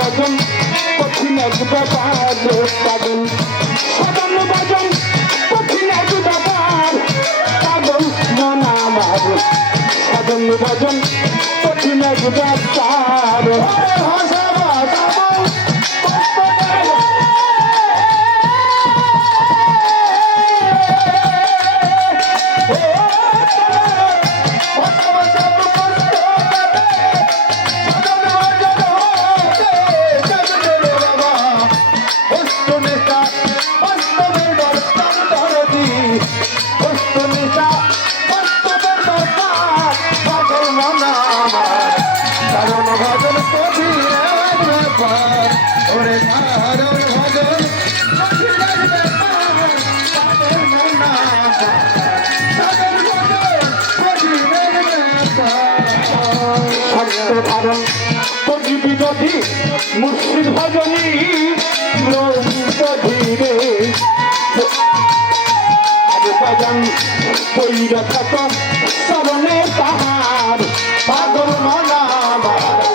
ভজন কঠিন এক ব্যাপার পাগল সাধন ভজন কঠিন এক ব্যাপার পাগল মন আমার সাধন ভজন কঠিন এক ব্যাপার বিরোধী মুর্শিদ ভজনী ধীরে ভজন বৈরা থাক শরণে তাহার পাগল মনা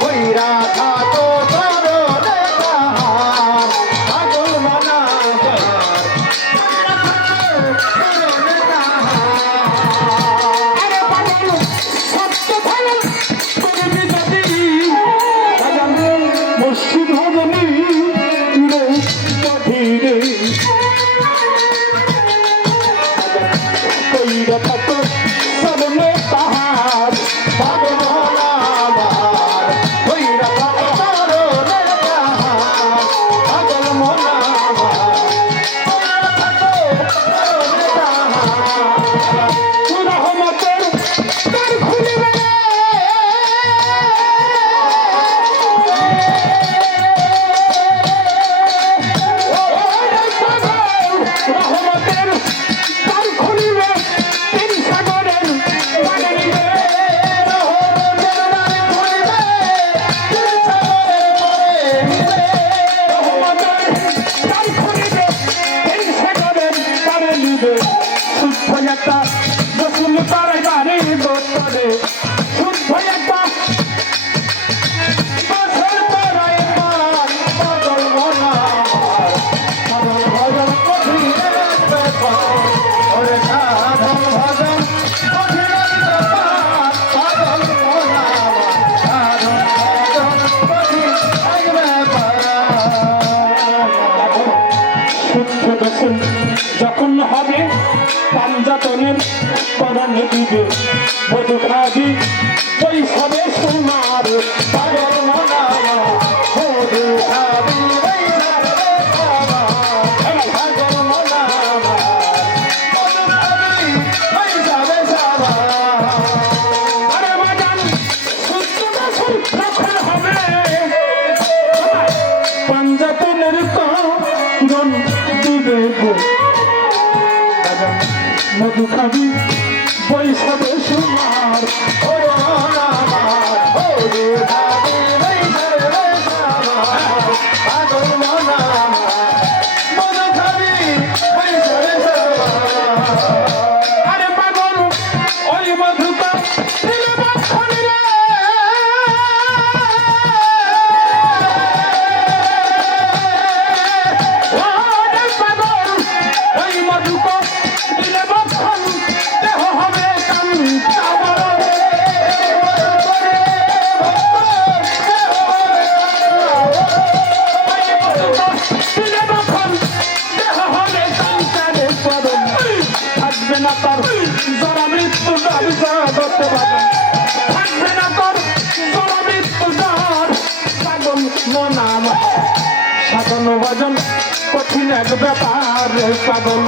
বৈরা থাকো শরণে তাহার পাগল মনা মুর্শিদ ভজনী ধীরে কইরা থাকো শরণে তাহার পাগল মনা বৈরা থাকো শরণে তাহার পাগল মনা বৈরা থাকো শরণে তাহার রহমতের দ্বার খুলিবে যখন হবে পাঞ্জাতনের পরাণে দিবে বধু খাবি ওই সবে সোনার পাগল মনা বধু খাবি পাগল মনা আরে বাজান যখন হবে পাঞ্জাতনের কজন দিবে মধু খাবি বৈশাখে সোনার পাগল মনা মধু খাবি আরে পাগল ওই মধুকা সাধন ভজন কঠিন এক ব্যাপার পাগল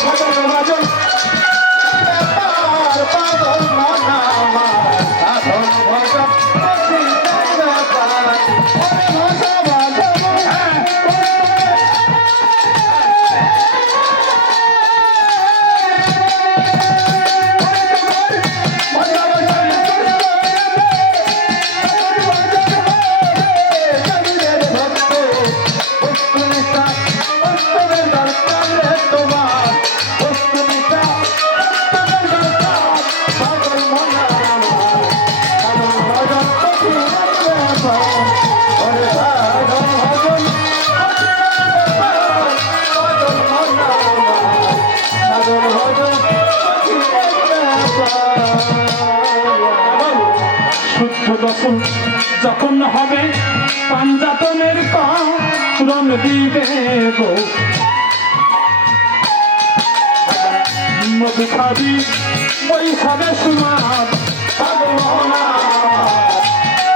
সাধন ভজন পাগল মনা সাধন ভজন কঠিন এক ব্যাপার শুদ্ধ দশম যখন হবে পাঞ্জাতনের করণ দিবে গো মধু খাবি বৈশাবে সুমার পাগল না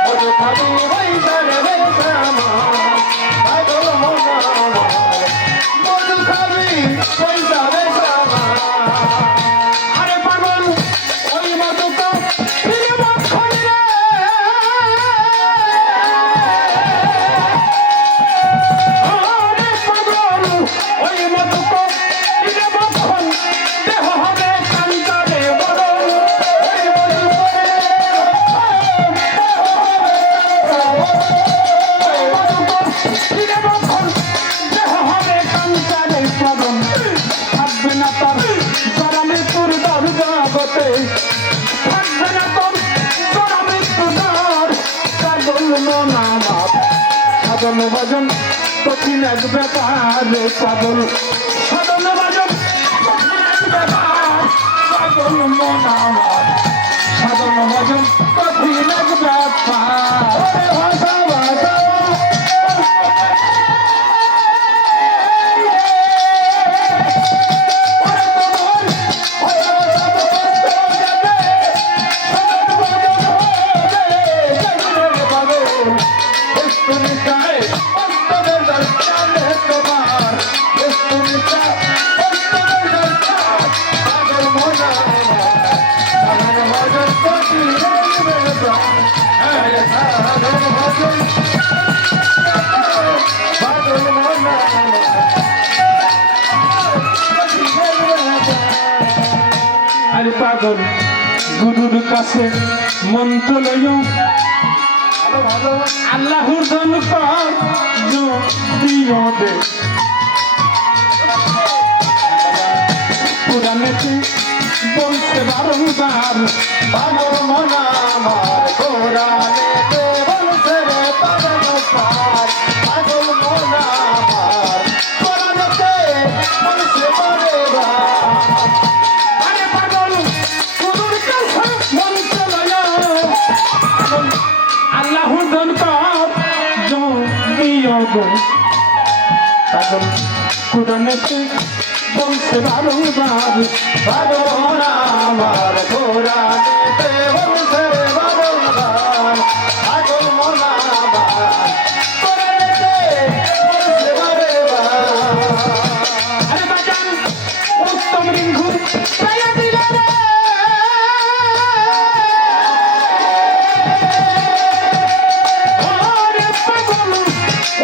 মধু খাবি বৈশাবে বেশামার পাগল না মধু খাবি বৈশাবে বেশামার আরে পাগল ওই মধু তো ফিরে বক্ষণ রে আরে পাগল ওই মধু তো ফিরে বক্ষণ দেহ হবে কান্তারে বড় ওই মধু ফিরে বক্ষণ দেহ হবে কান্তারে পদম থাকবে না তার যারা মৃত্যুর দরজাগতে থাকবে না তোর যারা মৃত্যুর দ্বার পাগল মন আমার সাধন ভজন কঠিন এক ব্যাপার পাগল সাধন ভজন কঠিন এক ব্যাপার পাগল মন আমার সাধন ভজন কঠিন এক ব্যাপার ভাষা ভাষা আরে পাগল গুরুর কাছে মন্ত্র লইও আল্লাহর ধন কর দিও দে পুরাণেতে বলছে বারংবার পাগল মন আমার পুরাণেতে বলছে রে পাগল পার পাগল মন আমার পুরাণেতে বলছে বারংবার আরে পাগল গুরুর কাছে মন্ত্র লইও আল্লাহর ধন কর দিও গো পাগল পুরাণেতে বলছে বারংবার পাগল মন আমার পুরাণেতে বলছে বারংবার পাগল মন আমার পুরাণেতে বলছে বারংবার আরে বাজান উত্তম রিঙ্গুর পায়া দিলে রে আরে পাগল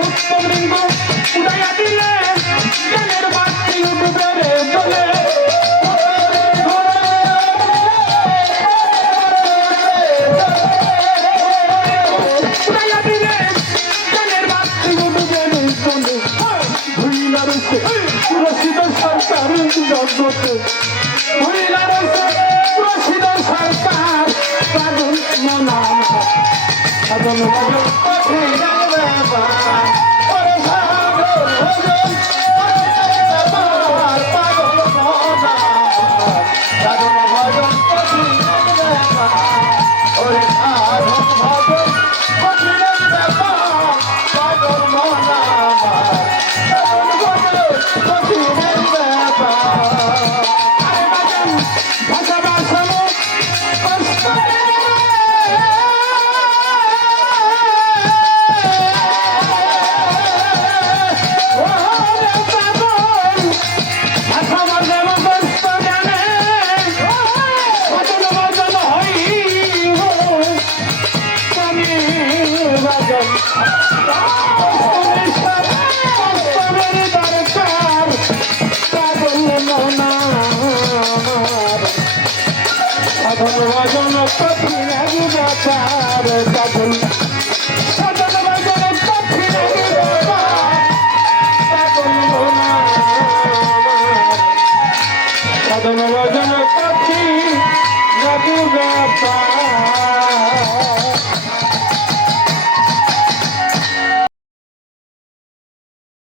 উত্তম রিঙ্গুর উড়াইয়া দিলে জ্ঞানের বাতি উঠবে রে বলে উড়াইয়া দিলে জ্ঞানের বাতি উঠবে রে বলে ভুইলা রয়েছে পুরসিদ সরকার জগতে ভুইলা রয়েছে পুরসিদ সরকার পাগল মন আমার সাধন ভজন কঠিন ব্যাপার ওরে সাধন ভজন কঠিন ব্যাপার পাগল মন আমার সাধন ভজন কঠিন ব্যাপার ওরে সাধন ভজন কঠিন ব্যাপার পাগল মন আমার সাধন ভজন কঠিন ব্যাপার আরে বাজান ভাষা ভাষানো কষ্ট সাধন ভজন কঠিন ব্যাপার পাগল সাধন ভজন কঠিন ব্যাপার পাগল মন আমার সাধন ভজন